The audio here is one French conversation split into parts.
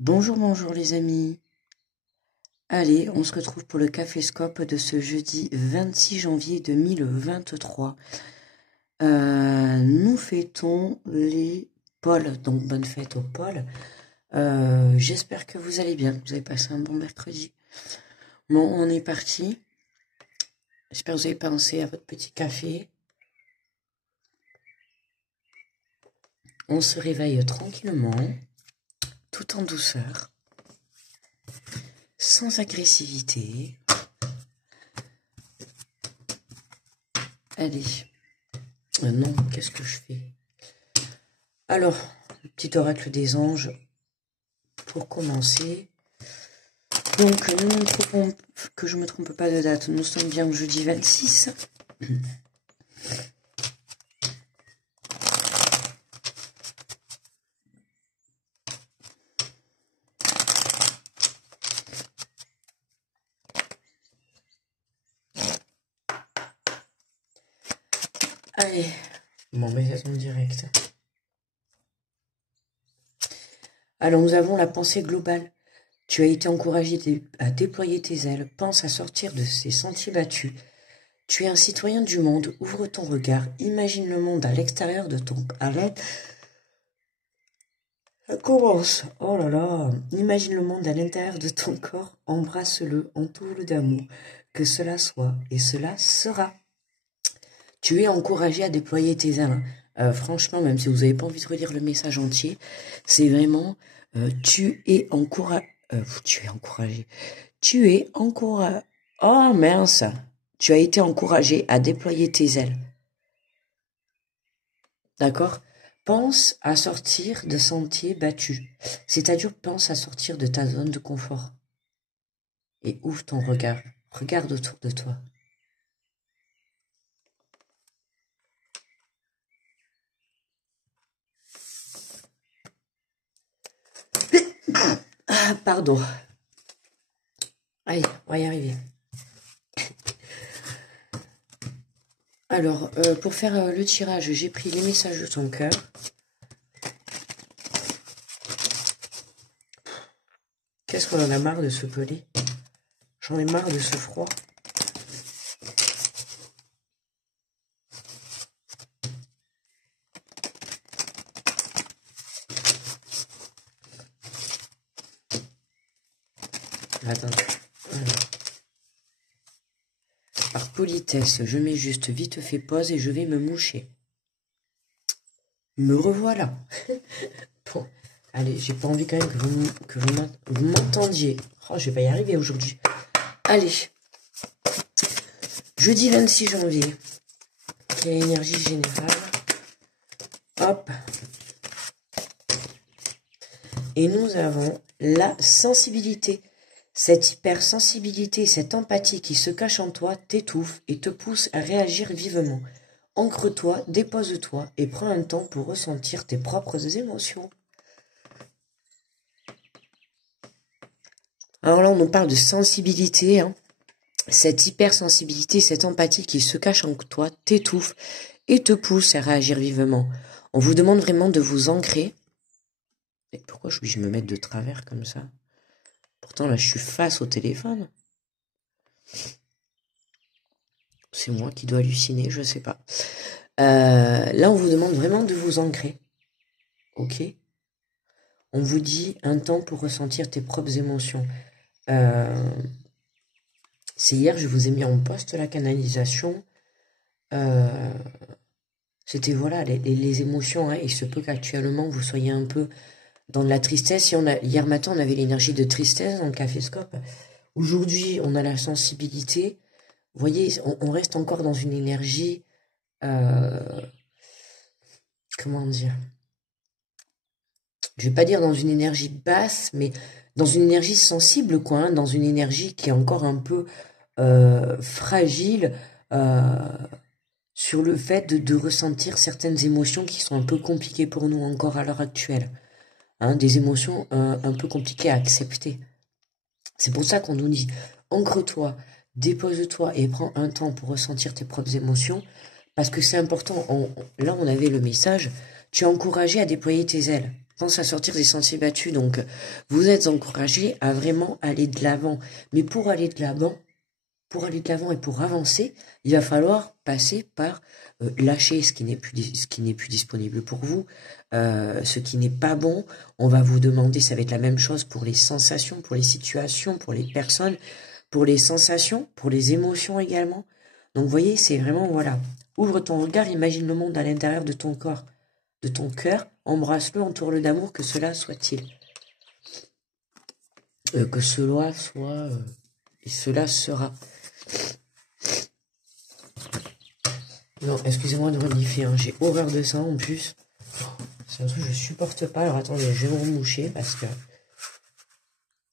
Bonjour, bonjour les amis. Allez, on se retrouve pour le Caféscope de ce jeudi 26 janvier 2023. Nous fêtons les Pauls, donc bonne fête aux Pauls. J'espère que vous allez bien, vous avez passé un bon mercredi. Bon, on est parti. J'espère que vous avez pensé à votre petit café. On se réveille tranquillement, tout en douceur, sans agressivité. Allez. Non, qu'est-ce que je fais? Alors, le petit oracle des anges, pour commencer. Donc, que je ne me trompe pas de date, nous sommes bien le jeudi 26. Allez, bon, mais c'est en direct. Alors, nous avons la pensée globale. Tu as été encouragé à déployer tes ailes. Pense à sortir de ces sentiers battus. Tu es un citoyen du monde. Ouvre ton regard. Imagine le monde à l'extérieur de ton... Arrête. Ça commence. Oh là là. Imagine le monde à l'intérieur de ton corps. Embrasse-le. Entoure-le d'amour. Que cela soit et cela sera. Tu es encouragé à déployer tes ailes. Franchement, même si vous n'avez pas envie de relire le message entier, c'est vraiment tu es encouragé. Tu es encouragé. Tu es encouragé. Oh mince. Tu as été encouragé à déployer tes ailes. D'accord? Pense à sortir de sentiers battus. C'est-à-dire, pense à sortir de ta zone de confort. Et ouvre ton regard. Regarde autour de toi. Ah, pardon. Allez, on va y arriver. Alors, pour faire le tirage, j'ai pris les messages de ton cœur. Qu'est-ce qu'on en a marre de ce pelé? J'en ai marre de ce froid. Attends. Par politesse, je mets juste vite fait pause et je vais me moucher. Me revoilà. Bon, allez, j'ai pas envie quand même que vous m'entendiez. Oh, je vais pas y arriver aujourd'hui. Allez. Jeudi 26 janvier. Quelle énergie générale. Hop. Et nous avons la sensibilité. Cette hypersensibilité, cette empathie qui se cache en toi t'étouffe et te pousse à réagir vivement. Ancre-toi, dépose-toi et prends un temps pour ressentir tes propres émotions. Alors là, on nous parle de sensibilité. Hein. Cette hypersensibilité, cette empathie qui se cache en toi t'étouffe et te pousse à réagir vivement. On vous demande vraiment de vous ancrer. Et pourquoi je me mettre de travers comme ça? Pourtant, là, je suis face au téléphone. C'est moi qui dois halluciner, je sais pas. Là, on vous demande vraiment de vous ancrer. Ok? On vous dit un temps pour ressentir tes propres émotions. C'est hier, je vous ai mis en poste la canalisation. C'était, voilà, les émotions. Hein, il se peut qu'actuellement, vous soyez un peu dans de la tristesse. Hier matin, on avait l'énergie de tristesse dans le caféscope. Aujourd'hui, on a la sensibilité. Vous voyez, on reste encore dans une énergie... comment dire? Je vais pas dire dans une énergie basse, mais dans une énergie sensible, quoi. Hein, dans une énergie qui est encore un peu fragile sur le fait de ressentir certaines émotions qui sont un peu compliquées pour nous encore à l'heure actuelle. Hein, des émotions un peu compliquées à accepter. C'est pour ça qu'on nous dit, ancre-toi, dépose-toi et prends un temps pour ressentir tes propres émotions, parce que c'est important. Là, on avait le message, tu es encouragé à déployer tes ailes. pense à sortir des sentiers battus. Donc, vous êtes encouragé à vraiment aller de l'avant. Mais pour aller de l'avant, et pour avancer, il va falloir passer par lâcher ce qui n'est plus disponible pour vous, ce qui n'est pas bon. On va vous demander, ça va être la même chose pour les sensations, pour les situations, pour les personnes, pour les sensations, pour les émotions également. Donc, vous voyez, c'est vraiment, voilà, ouvre ton regard, imagine le monde à l'intérieur de ton corps, de ton cœur, embrasse-le, entoure-le d'amour, que cela soit-il. Que cela soit, et cela sera. Non, excusez-moi de renifler, hein. J'ai horreur de ça en plus. C'est un truc que je supporte pas. Alors attendez, je vais me remoucher parce que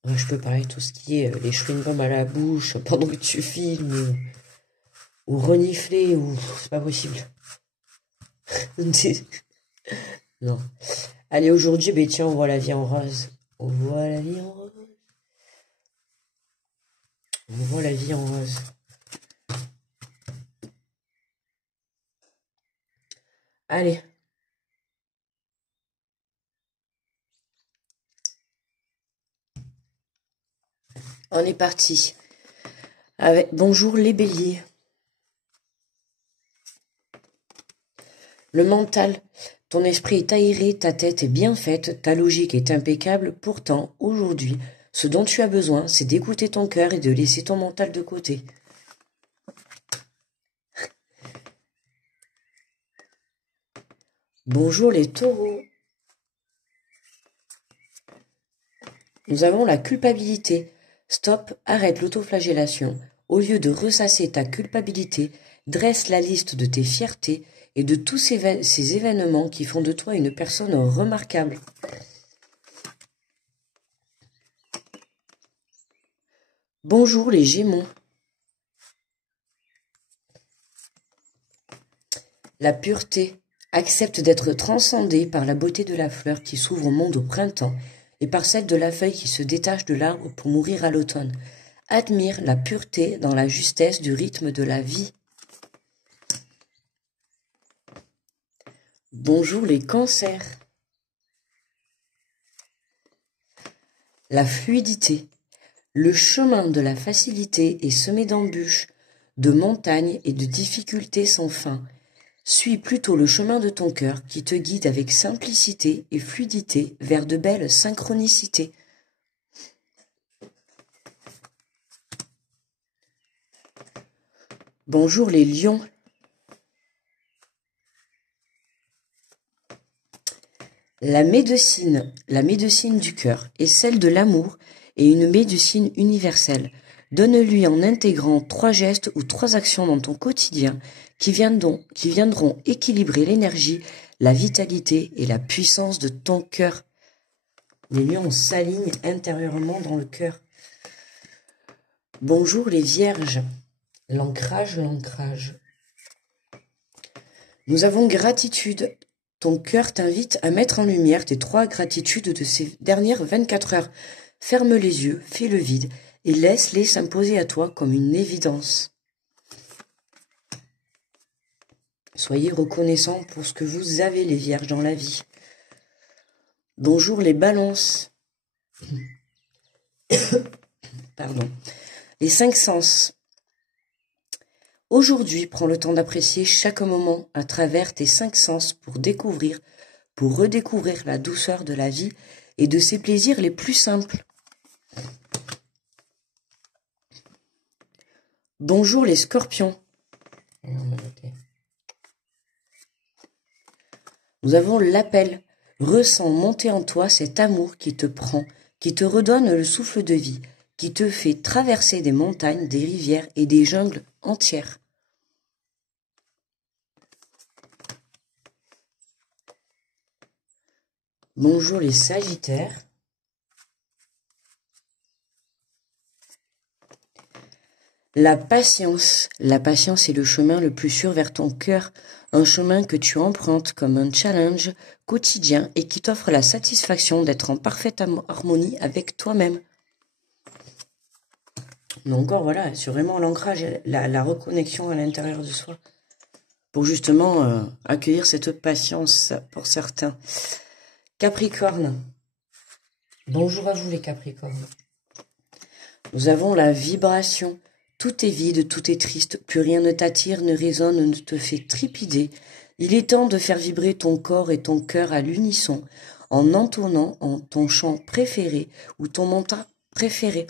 je peux parler de tout ce qui est les chewing-gums à la bouche pendant que tu filmes ou renifler ou c'est pas possible. Non. Allez, aujourd'hui, ben tiens, on voit la vie en rose. On voit la vie en rose. On voit la vie en rose. Allez. On est parti. Avec bonjour les béliers. Le mental. Ton esprit est aéré, ta tête est bien faite, ta logique est impeccable. Pourtant, aujourd'hui, ce dont tu as besoin, c'est d'écouter ton cœur et de laisser ton mental de côté. Bonjour les taureaux. Nous avons la culpabilité. Stop, arrête l'autoflagellation. Au lieu de ressasser ta culpabilité, dresse la liste de tes fiertés et de tous ces événements qui font de toi une personne remarquable. Bonjour les Gémeaux. La pureté. Accepte d'être transcendé par la beauté de la fleur qui s'ouvre au monde au printemps et par celle de la feuille qui se détache de l'arbre pour mourir à l'automne. Admire la pureté dans la justesse du rythme de la vie. Bonjour les cancers. La fluidité. Le chemin de la facilité est semé d'embûches, de montagnes et de difficultés sans fin. Suis plutôt le chemin de ton cœur qui te guide avec simplicité et fluidité vers de belles synchronicités. Bonjour les lions. La médecine du cœur est celle de l'amour et une médecine universelle. Donne-lui en intégrant 3 gestes ou 3 actions dans ton quotidien qui viendront équilibrer l'énergie, la vitalité et la puissance de ton cœur. Les lions s'alignent intérieurement dans le cœur. Bonjour les vierges. L'ancrage. Nous avons gratitude. Ton cœur t'invite à mettre en lumière tes 3 gratitudes de ces dernières 24 heures. Ferme les yeux, fais le vide et laisse-les s'imposer à toi comme une évidence. Soyez reconnaissants pour ce que vous avez, les vierges, dans la vie. Bonjour les balances. Pardon. Les 5 sens. Aujourd'hui, prends le temps d'apprécier chaque moment à travers tes 5 sens pour redécouvrir la douceur de la vie et de ses plaisirs les plus simples. Bonjour les scorpions. Nous avons l'appel. Ressens monter en toi cet amour qui te prend, qui te redonne le souffle de vie, qui te fait traverser des montagnes, des rivières et des jungles entières. Bonjour les sagittaires. La patience est le chemin le plus sûr vers ton cœur, un chemin que tu empruntes comme un challenge quotidien et qui t'offre la satisfaction d'être en parfaite harmonie avec toi-même. Donc encore, voilà, c'est vraiment l'ancrage, la reconnexion à l'intérieur de soi, pour justement accueillir cette patience pour certains. Capricorne. Bonjour à vous les Capricornes. Nous avons la vibration. Tout est vide, tout est triste, plus rien ne t'attire, ne résonne, ne te fait tripider. Il est temps de faire vibrer ton corps et ton cœur à l'unisson, en entonnant en ton chant préféré ou ton mantra préféré.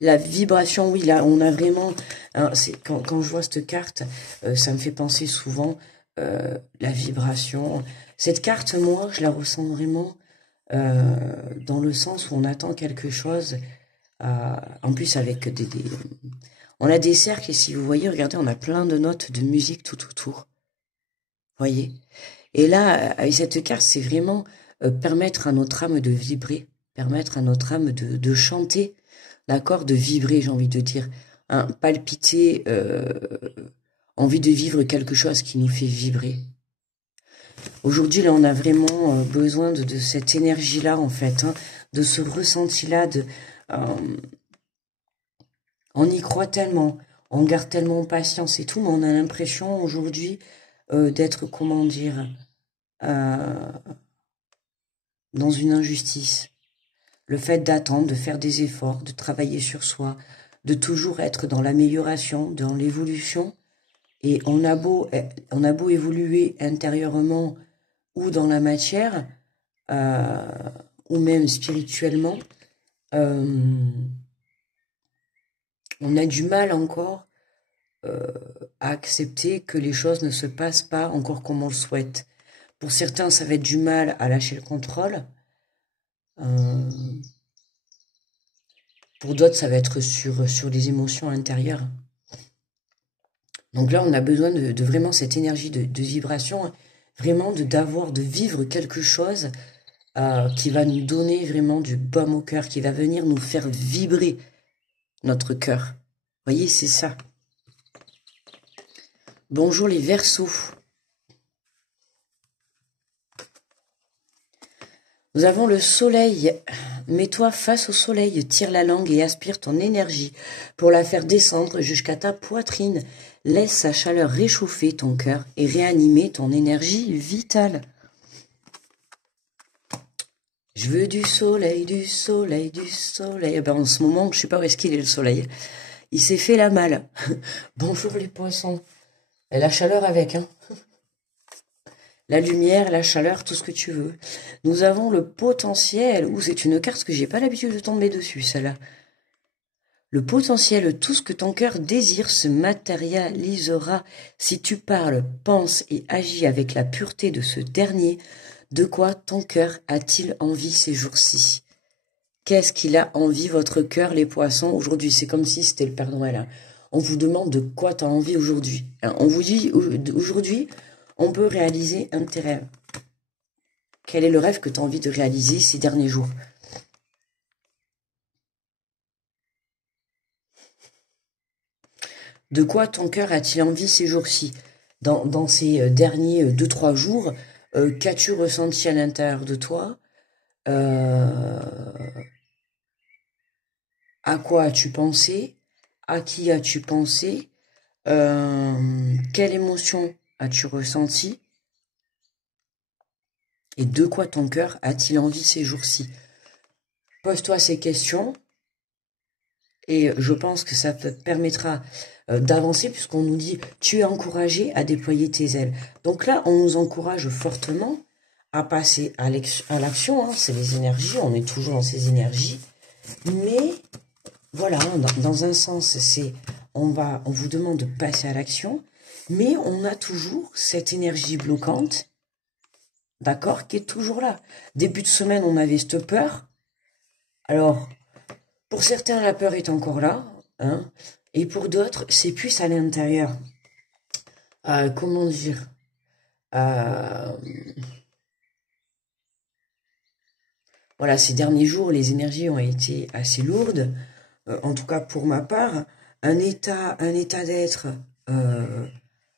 La vibration, oui, là, on a vraiment... Hein, quand je vois cette carte, ça me fait penser souvent la vibration. Cette carte, moi, je la ressens vraiment dans le sens où on attend quelque chose. En plus, avec on a des cercles, et si vous voyez, regardez, on a plein de notes de musique tout autour. Voyez? Et là, avec cette carte, c'est vraiment permettre à notre âme de vibrer, permettre à notre âme de chanter, d'accord, de vibrer, j'ai envie de dire, hein, palpiter, envie de vivre quelque chose qui nous fait vibrer. Aujourd'hui, là, on a vraiment besoin de cette énergie-là, en fait, hein, de ce ressenti-là, on y croit tellement, on garde tellement patience et tout, mais on a l'impression aujourd'hui d'être, comment dire, dans une injustice. Le fait d'attendre, de faire des efforts, de travailler sur soi, de toujours être dans l'amélioration, dans l'évolution, et on a beau évoluer intérieurement ou dans la matière, ou même spirituellement, on a du mal encore à accepter que les choses ne se passent pas encore comme on le souhaite. Pour certains, ça va être du mal à lâcher le contrôle. Pour d'autres, ça va être sur des émotions intérieures. Donc là, on a besoin de vraiment cette énergie de vibration, vraiment de vivre quelque chose qui va nous donner vraiment du baume au cœur, qui va venir nous faire vibrer notre cœur. Vous voyez, c'est ça. Bonjour les Verseaux. Nous avons le soleil. Mets-toi face au soleil, tire la langue et aspire ton énergie pour la faire descendre jusqu'à ta poitrine. Laisse sa chaleur réchauffer ton cœur et réanimer ton énergie vitale. Je veux du soleil, du soleil, du soleil. Eh ben, en ce moment, je ne sais pas où est-ce qu'il est le soleil. Il s'est fait la malle. Bonjour les poissons. Et la chaleur avec, hein. La lumière, la chaleur, tout ce que tu veux. Nous avons le potentiel. C'est une carte que j'ai pas l'habitude de tomber dessus, celle-là. Le potentiel, tout ce que ton cœur désire se matérialisera si tu parles, penses et agis avec la pureté de ce dernier. De quoi ton cœur a-t-il envie ces jours-ci? Qu'est-ce qu'il a envie, votre cœur, les poissons, aujourd'hui? C'est comme si c'était le Père Noël. Hein. On vous demande de quoi tu as envie aujourd'hui. Hein, on vous dit, aujourd'hui, on peut réaliser un de tes rêves. Quel est le rêve que tu as envie de réaliser ces derniers jours? De quoi ton cœur a-t-il envie ces jours-ci? Dans ces derniers 2-3 jours, qu'as-tu ressenti à l'intérieur de toi? À quoi as-tu pensé? À qui as-tu pensé? Quelle émotion as-tu ressenti? Et de quoi ton cœur a-t-il envie ces jours-ci? Pose-toi ces questions et je pense que ça te permettra d'avancer puisqu'on nous dit « tu es encouragé à déployer tes ailes ». Donc là, on nous encourage fortement à passer à l'action, hein, c'est les énergies, on est toujours dans ces énergies. Mais voilà, dans un sens, c'est on vous demande de passer à l'action, mais on a toujours cette énergie bloquante, d'accord, qui est toujours là. Début de semaine, on avait cette peur. Alors, pour certains, la peur est encore là, hein, et pour d'autres, c'est plus à l'intérieur. Comment dire Voilà, ces derniers jours, les énergies ont été assez lourdes, en tout cas pour ma part. Un état d'être,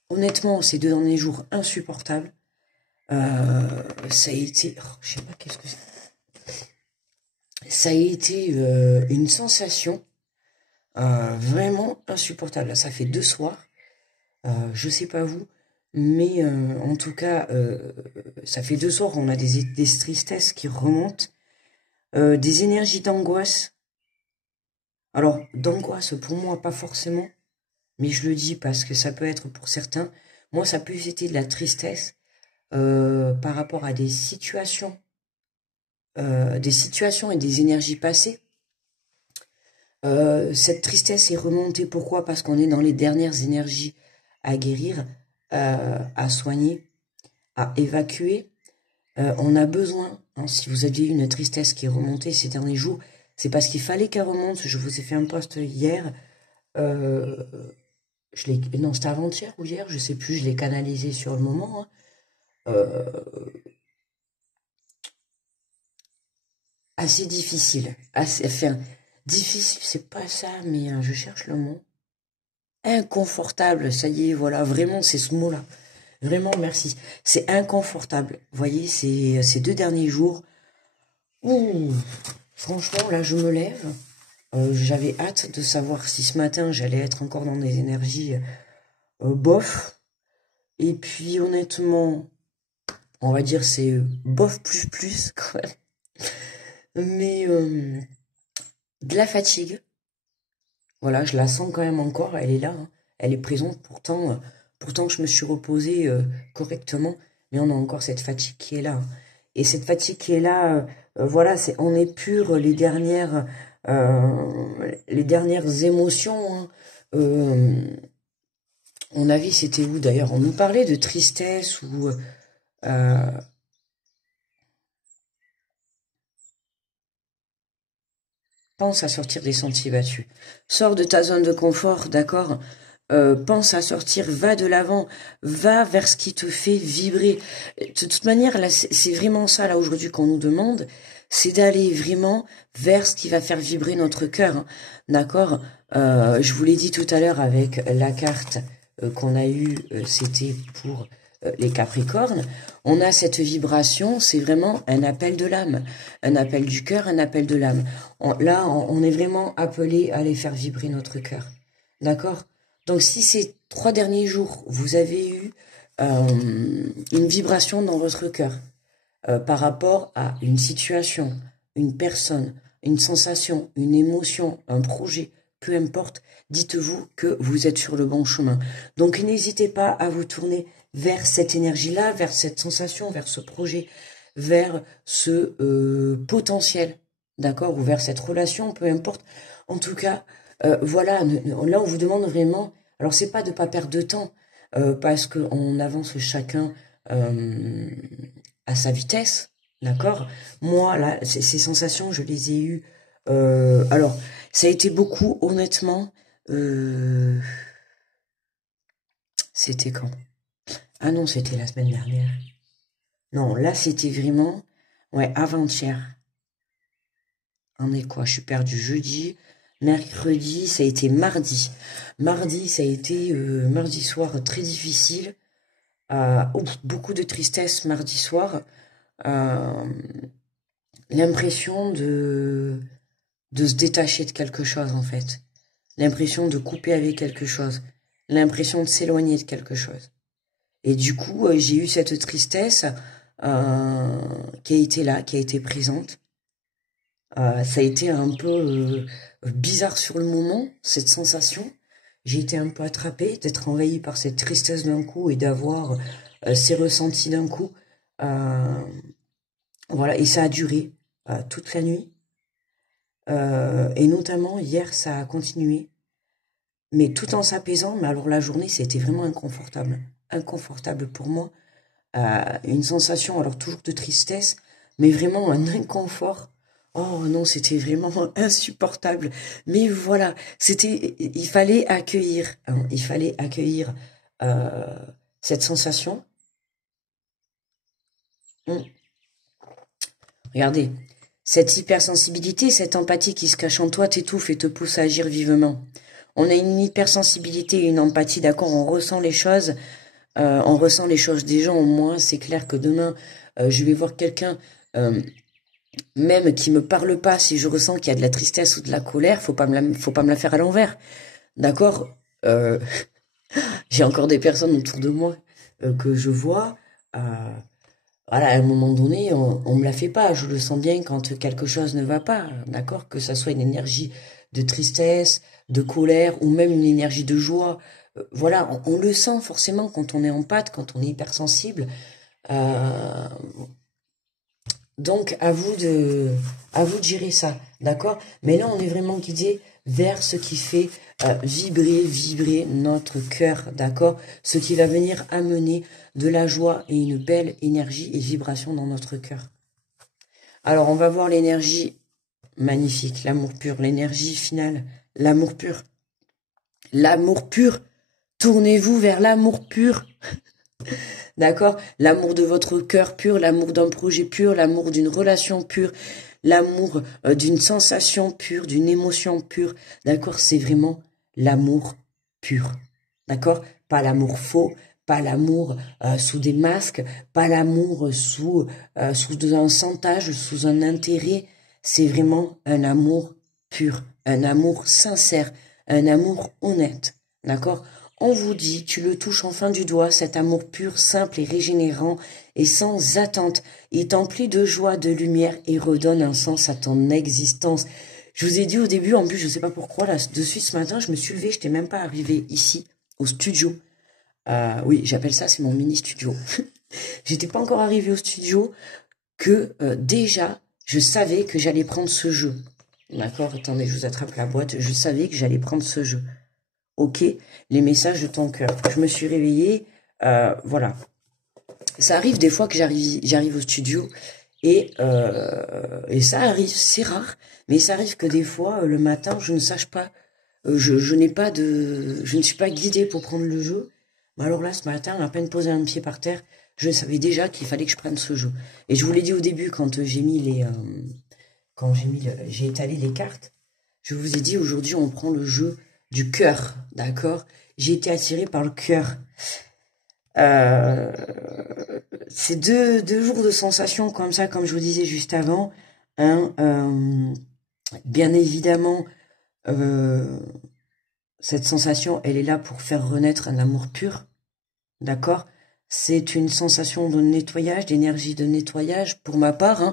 honnêtement, ces 2 derniers jours, insupportable. Ça a été... Oh, je sais pas qu'est-ce que c'est. Ça a été une sensation vraiment insupportable. Là, ça fait 2 soirs. Je sais pas vous, Mais en tout cas, ça fait 2 soirs, on a des tristesses qui remontent, des énergies d'angoisse. Alors, d'angoisse, pour moi, pas forcément, mais je le dis parce que ça peut être pour certains. Moi, ça peut être de la tristesse par rapport à des situations et des énergies passées. Cette tristesse est remontée, pourquoi? Parce qu'on est dans les dernières énergies à guérir, à soigner, à évacuer. On a besoin, hein, si vous aviez une tristesse qui est remontée ces derniers jours, c'est parce qu'il fallait qu'elle remonte. Je vous ai fait un post hier, euh, non, c'était avant-hier ou hier, je sais plus, je l'ai canalisé sur le moment, hein. Euh, Assez difficile, enfin, difficile, c'est pas ça, mais je cherche le mot. Inconfortable, ça y est, voilà, vraiment, c'est ce mot-là. Vraiment, merci. C'est inconfortable. Vous voyez, ces 2 derniers jours, ouh, franchement, là, je me lève. J'avais hâte de savoir si ce matin, j'allais être encore dans des énergies bof. Et puis, honnêtement, on va dire c'est bof plus, quand même. Mais de la fatigue. Voilà, je la sens quand même encore, elle est là, hein. Elle est présente, pourtant je me suis reposée correctement, mais on a encore cette fatigue qui est là, hein. Et cette fatigue qui est là, voilà, on épure les dernières émotions, hein. On a vu, c'était où d'ailleurs? On nous parlait de tristesse ou euh, pense à sortir des sentiers battus. Sors de ta zone de confort, d'accord? Pense à sortir, va de l'avant, va vers ce qui te fait vibrer. De toute manière, là, c'est vraiment ça, là, aujourd'hui, qu'on nous demande, c'est d'aller vraiment vers ce qui va faire vibrer notre cœur, hein, d'accord? Je vous l'ai dit tout à l'heure avec la carte qu'on a eue, c'était pour les Capricornes. On a cette vibration, c'est vraiment un appel de l'âme, un appel du cœur, un appel de l'âme. Là, on est vraiment appelé à aller faire vibrer notre cœur, d'accord? Donc, si ces 3 derniers jours, vous avez eu une vibration dans votre cœur par rapport à une situation, une personne, une sensation, une émotion, un projet, peu importe, dites-vous que vous êtes sur le bon chemin. Donc, n'hésitez pas à vous tourner vers cette énergie-là, vers cette sensation, vers ce projet, vers ce potentiel, d'accord, ou vers cette relation, peu importe. En tout cas, voilà, là on vous demande vraiment, alors c'est pas de pas perdre de temps, parce qu'on avance chacun à sa vitesse, d'accord. Moi, là, ces sensations, je les ai eues, alors, ça a été beaucoup, honnêtement, c'était quand? Ah non, c'était la semaine dernière. Non, là, c'était vraiment, ouais, avant-hier. On est quoi? Je suis perdu. Jeudi, mercredi, ça a été mardi. Mardi, ça a été mardi soir très difficile. Beaucoup de tristesse mardi soir. Euh, L'impression de se détacher de quelque chose, en fait. L'impression de couper avec quelque chose. L'impression de s'éloigner de quelque chose. Et du coup, j'ai eu cette tristesse qui a été là, qui a été présente. Ça a été un peu bizarre sur le moment, cette sensation. J'ai été un peu attrapée, d'être envahie par cette tristesse d'un coup et d'avoir ces ressentis d'un coup. Euh, voilà, et ça a duré toute la nuit. Et notamment, hier, ça a continué. Mais tout en s'apaisant, mais alors la journée, c'était vraiment inconfortable. Inconfortable pour moi. Une sensation, alors toujours de tristesse, mais vraiment un inconfort. Oh non, c'était vraiment insupportable. Mais voilà, il fallait accueillir, hein, il fallait accueillir euh, cette sensation. Hum, Regardez, cette hypersensibilité, cette empathie qui se cache en toi t'étouffe et te pousse à agir vivement. On a une hypersensibilité et une empathie, d'accord, on ressent les choses des gens. Au moins, c'est clair que demain, je vais voir quelqu'un, même qui me parle pas, si je ressens qu'il y a de la tristesse ou de la colère, faut pas me la faire à l'envers, d'accord. J'ai encore des personnes autour de moi. que je vois, voilà, à un moment donné, on me la fait pas. Je le sens bien quand quelque chose ne va pas, d'accord? Que ça soit une énergie de tristesse, de colère ou même une énergie de joie. Voilà, on le sent forcément quand on est en pâte, quand on est hypersensible. Euh, donc, à vous de gérer ça, d'accord? Mais là, on est vraiment guidé vers ce qui fait vibrer notre cœur, d'accord? Ce qui va venir amener de la joie et une belle énergie et vibration dans notre cœur. Alors, on va voir l'énergie magnifique, l'amour pur, l'énergie finale, l'amour pur. L'amour pur, tournez-vous vers l'amour pur. D'accord? L'amour de votre cœur pur, l'amour d'un projet pur, l'amour d'une relation pure, l'amour d'une sensation pure, d'une émotion pure. D'accord? C'est vraiment l'amour pur. D'accord? Pas l'amour faux, pas l'amour sous des masques, pas l'amour sous un chantage, sous un intérêt. C'est vraiment un amour pur, un amour sincère, un amour honnête. D'accord? On vous dit, tu le touches enfin du doigt, cet amour pur, simple et régénérant, et sans attente. Il t'emplit de joie, de lumière, et redonne un sens à ton existence. Je vous ai dit au début, en plus, je ne sais pas pourquoi, là, de suite ce matin, je me suis levée, je n'étais même pas arrivée ici, au studio. Oui, j'appelle ça, c'est mon mini-studio. J'étais pas encore arrivée au studio, que déjà, je savais que j'allais prendre ce jeu. D'accord? Attendez, je vous attrape la boîte. Je savais que j'allais prendre ce jeu. Ok, les messages de ton cœur. Je me suis réveillée, voilà. Ça arrive des fois que j'arrive au studio et ça arrive, c'est rare, mais ça arrive que des fois le matin je ne sache pas, je n'ai pas de, je ne suis pas guidée pour prendre le jeu. Mais alors là, ce matin, à peine posé un pied par terre, je savais déjà qu'il fallait que je prenne ce jeu. Et je vous l'ai dit au début quand j'ai mis j'ai étalé les cartes. Je vous ai dit aujourd'hui on prend le jeu du cœur, d'accord? J'ai été attirée par le cœur. C'est deux jours de sensations comme ça, comme je vous disais juste avant. Hein, bien évidemment, cette sensation, elle est là pour faire renaître un amour pur, d'accord? C'est une sensation de nettoyage, d'énergie de nettoyage pour ma part. Hein.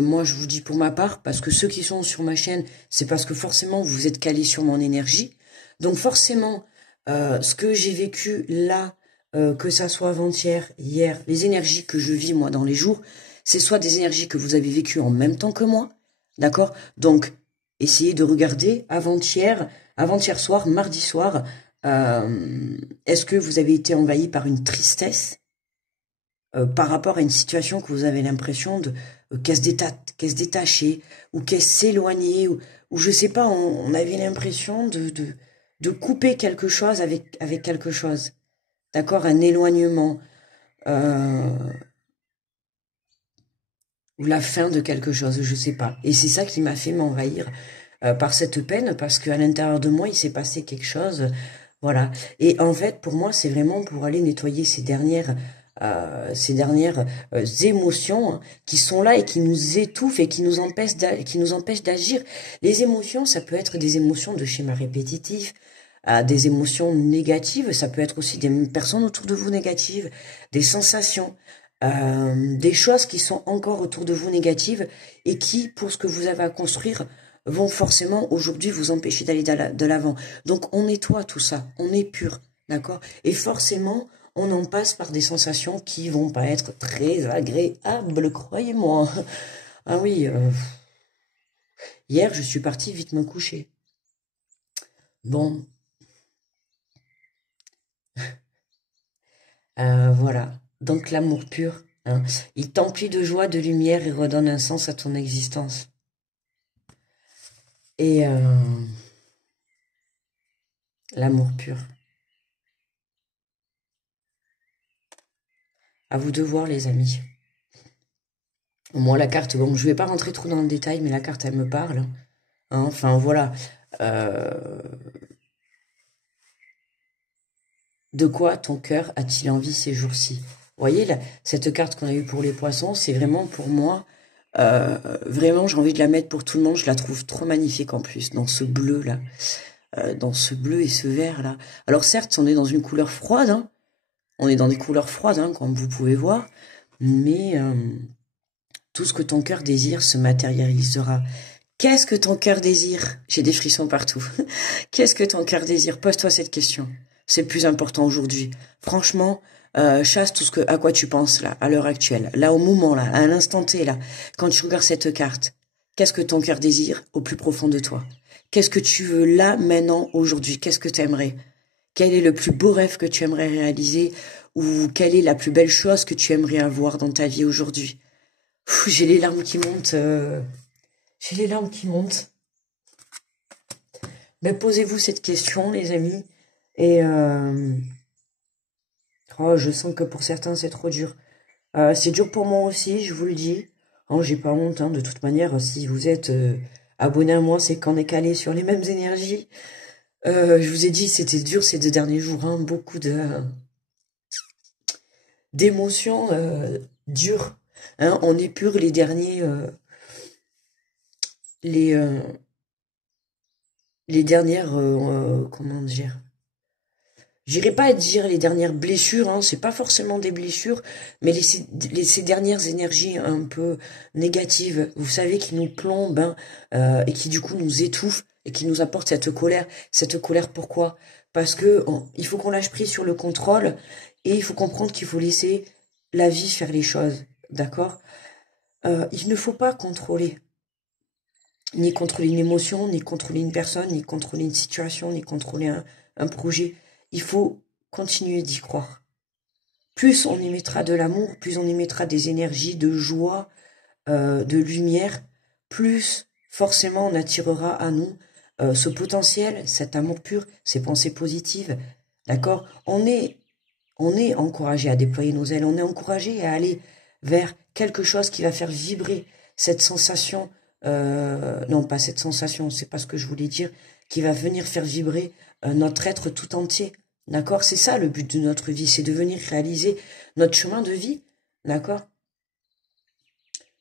Moi, je vous dis pour ma part, parce que ceux qui sont sur ma chaîne, c'est parce que forcément, vous êtes calés sur mon énergie. Donc forcément, ce que j'ai vécu là, que ça soit avant-hier, hier, les énergies que je vis moi dans les jours, c'est soit des énergies que vous avez vécues en même temps que moi, d'accord? Donc, essayez de regarder avant-hier soir, mardi soir, est-ce que vous avez été envahi par une tristesse par rapport à une situation que vous avez l'impression de qu'elle se détachait ou qu'elle s'éloignait ou je sais pas, on avait l'impression de couper quelque chose avec quelque chose, d'accord, un éloignement ou la fin de quelque chose, je sais pas. Et c'est ça qui m'a fait m'envahir par cette peine parce qu'à l'intérieur de moi il s'est passé quelque chose. Voilà. Et en fait, pour moi, c'est vraiment pour aller nettoyer ces dernières émotions hein, qui sont là et qui nous étouffent et qui nous empêchent d'agir. Les émotions, ça peut être des émotions de schéma répétitif, des émotions négatives, ça peut être aussi des personnes autour de vous négatives, des sensations, des choses qui sont encore autour de vous négatives et qui, pour ce que vous avez à construire, vont forcément aujourd'hui vous empêcher d'aller de l'avant. Donc on nettoie tout ça, on est pur, d'accord? Et forcément, on en passe par des sensations qui vont pas être très agréables, croyez-moi. Ah oui, hier je suis partie vite me coucher. Bon, voilà. Donc l'amour pur, hein, il t'emplit de joie, de lumière et redonne un sens à ton existence. Et l'amour pur. À vous de voir, les amis. Moi, la carte, bon, je vais pas rentrer trop dans le détail, mais la carte, elle me parle. Hein, enfin, voilà. De quoi ton cœur a-t-il envie ces jours-ci? Vous voyez, là, cette carte qu'on a eue pour les poissons, c'est vraiment pour moi, vraiment, j'ai envie de la mettre pour tout le monde. Je la trouve trop magnifique en plus, dans ce bleu-là. Dans ce bleu et ce vert-là. Alors certes, on est dans une couleur froide, hein, On est dans des couleurs froides, hein, comme vous pouvez voir. Mais tout ce que ton cœur désire se matérialisera. Qu'est-ce que ton cœur désire? J'ai des frissons partout. Qu'est-ce que ton cœur désire? Pose-toi cette question. C'est le plus important aujourd'hui. Franchement, chasse tout ce à quoi tu penses là, à l'heure actuelle, là au moment là, à l'instant T là, quand tu regardes cette carte. Qu'est-ce que ton cœur désire au plus profond de toi? Qu'est-ce que tu veux là, maintenant, aujourd'hui? Qu'est-ce que tu aimerais? Quel est le plus beau rêve que tu aimerais réaliser? Ou quelle est la plus belle chose que tu aimerais avoir dans ta vie aujourd'hui? J'ai les larmes qui montent. J'ai les larmes qui montent. Mais posez-vous cette question, les amis. Et oh, je sens que pour certains, c'est trop dur. C'est dur pour moi aussi, je vous le dis. Oh, j'ai pas honte, hein. De toute manière, si vous êtes abonné à moi, c'est qu'on est calé sur les mêmes énergies. Je vous ai dit, c'était dur ces 2 derniers jours, hein. Beaucoup d'émotions dures. Hein. On épure les derniers... les dernières... comment dire? J'irai pas dire les dernières blessures, hein, c'est pas forcément des blessures, mais ces dernières énergies un peu négatives, vous savez, qui nous plombent, hein, et qui du coup nous étouffent, et qui nous apportent cette colère. Cette colère, pourquoi? Parce que il faut qu'on lâche prise sur le contrôle, et il faut comprendre qu'il faut laisser la vie faire les choses, d'accord? Il ne faut pas contrôler. Ni contrôler une émotion, ni contrôler une personne, ni contrôler une situation, ni contrôler un projet. Il faut continuer d'y croire. Plus on y mettra de l'amour, plus on y mettra des énergies de joie, de lumière, plus forcément on attirera à nous ce potentiel, cet amour pur, ces pensées positives. D'accord? On est encouragé à déployer nos ailes, on est encouragé à aller vers quelque chose qui va faire vibrer cette sensation, non pas cette sensation, c'est pas ce que je voulais dire, qui va venir faire vibrer notre être tout entier. D'accord? C'est ça le but de notre vie, c'est de venir réaliser notre chemin de vie. D'accord?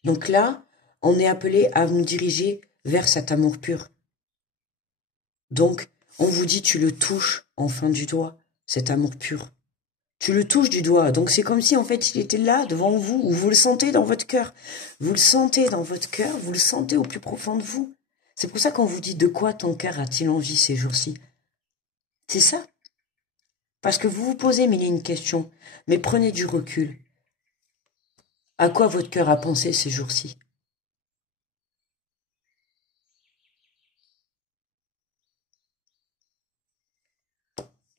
Donc là, on est appelé à nous diriger vers cet amour pur. Donc, on vous dit, tu le touches en fin du doigt, cet amour pur. Tu le touches du doigt. Donc c'est comme si en fait il était là devant vous, ou vous le sentez dans votre cœur. Vous le sentez dans votre cœur, vous le sentez au plus profond de vous. C'est pour ça qu'on vous dit de quoi ton cœur a-t-il envie ces jours-ci. C'est ça. Parce que vous vous posez mille et une questions, mais prenez du recul. À quoi votre cœur a pensé ces jours-ci?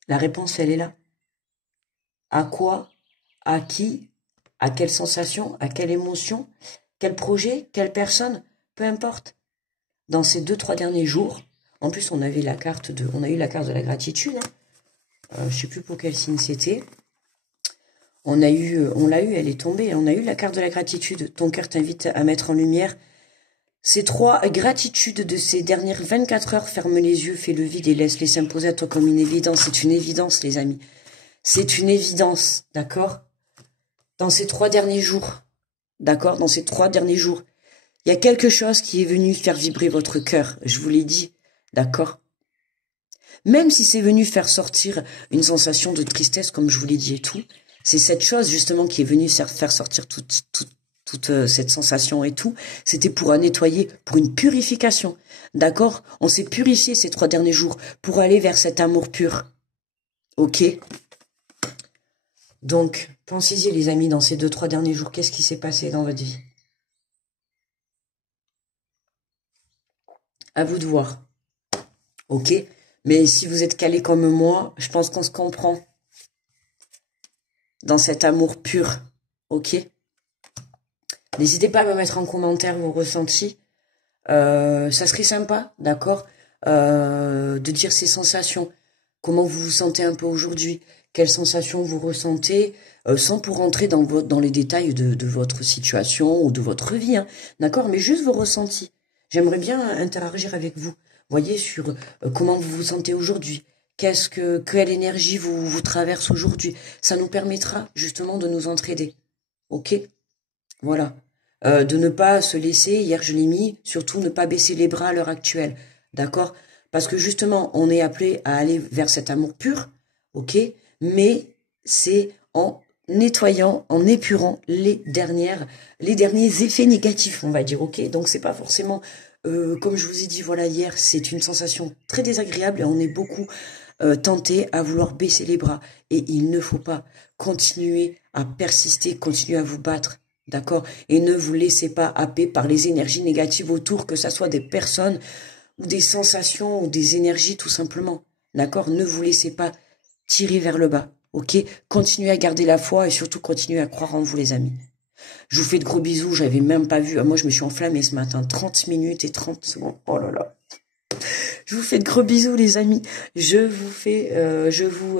La réponse, elle est là. À quoi? À qui? À quelle sensation? À quelle émotion? Quel projet? Quelle personne? Peu importe. Dans ces 2-3 derniers jours, en plus on a eu la carte de la gratitude. Hein. Je sais plus pour quel signe c'était. On l'a eu, elle est tombée. On a eu la carte de la gratitude. Ton cœur t'invite à mettre en lumière ces 3 gratitudes de ces dernières 24 heures. Ferme les yeux, fais le vide et laisse-les s'imposer à toi comme une évidence. C'est une évidence, les amis. C'est une évidence, d'accord? Dans ces 3 derniers jours, d'accord? Dans ces 3 derniers jours, il y a quelque chose qui est venu faire vibrer votre cœur. Je vous l'ai dit, d'accord? Même si c'est venu faire sortir une sensation de tristesse, comme je vous l'ai dit et tout, c'est cette chose justement qui est venue faire sortir toute cette sensation et tout. C'était pour nettoyer, pour une purification. D'accord? On s'est purifié ces 3 derniers jours pour aller vers cet amour pur. Ok? Donc, pensez-y les amis, dans ces 2-3 derniers jours, qu'est-ce qui s'est passé dans votre vie? À vous de voir. Ok? Mais si vous êtes calé comme moi, je pense qu'on se comprend. Dans cet amour pur. Ok? N'hésitez pas à me mettre en commentaire vos ressentis. Ça serait sympa, d'accord? De dire ces sensations. Comment vous vous sentez un peu aujourd'hui? Quelles sensations vous ressentez? Sans pour rentrer dans les détails de votre situation ou de votre vie. Hein, d'accord? Mais juste vos ressentis. J'aimerais bien interagir avec vous. Voyez sur comment vous vous sentez aujourd'hui. Quelle énergie vous traverse aujourd'hui. Ça nous permettra justement de nous entraider. Ok? Voilà. De ne pas se laisser, hier je l'ai mis, surtout ne pas baisser les bras à l'heure actuelle. D'accord? Parce que justement, on est appelé à aller vers cet amour pur. Ok? Mais c'est en nettoyant, en épurant les derniers effets négatifs, on va dire, ok? Donc c'est pas forcément, comme je vous ai dit, voilà, hier, c'est une sensation très désagréable et on est beaucoup tenté à vouloir baisser les bras. Et il ne faut pas continuer à persister, continuer à vous battre, d'accord? Et ne vous laissez pas happer par les énergies négatives autour, que ça soit des personnes ou des sensations ou des énergies tout simplement, d'accord? Ne vous laissez pas tirer vers le bas, ok? Continuez à garder la foi et surtout continuez à croire en vous, les amis. Je vous fais de gros bisous, j'avais même pas vu, moi je me suis enflammée ce matin, 30 minutes et 30 secondes, oh là là. Je vous fais de gros bisous, les amis. Je vous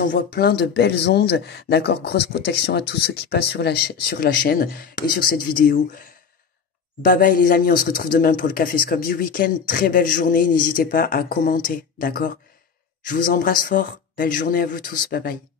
envoie plein de belles ondes. D'accord, grosse protection à tous ceux qui passent sur la chaîne et sur cette vidéo. Bye bye, les amis. On se retrouve demain pour le Caféscope du week-end. Très belle journée. N'hésitez pas à commenter. D'accord. Je vous embrasse fort. Belle journée à vous tous. Bye bye.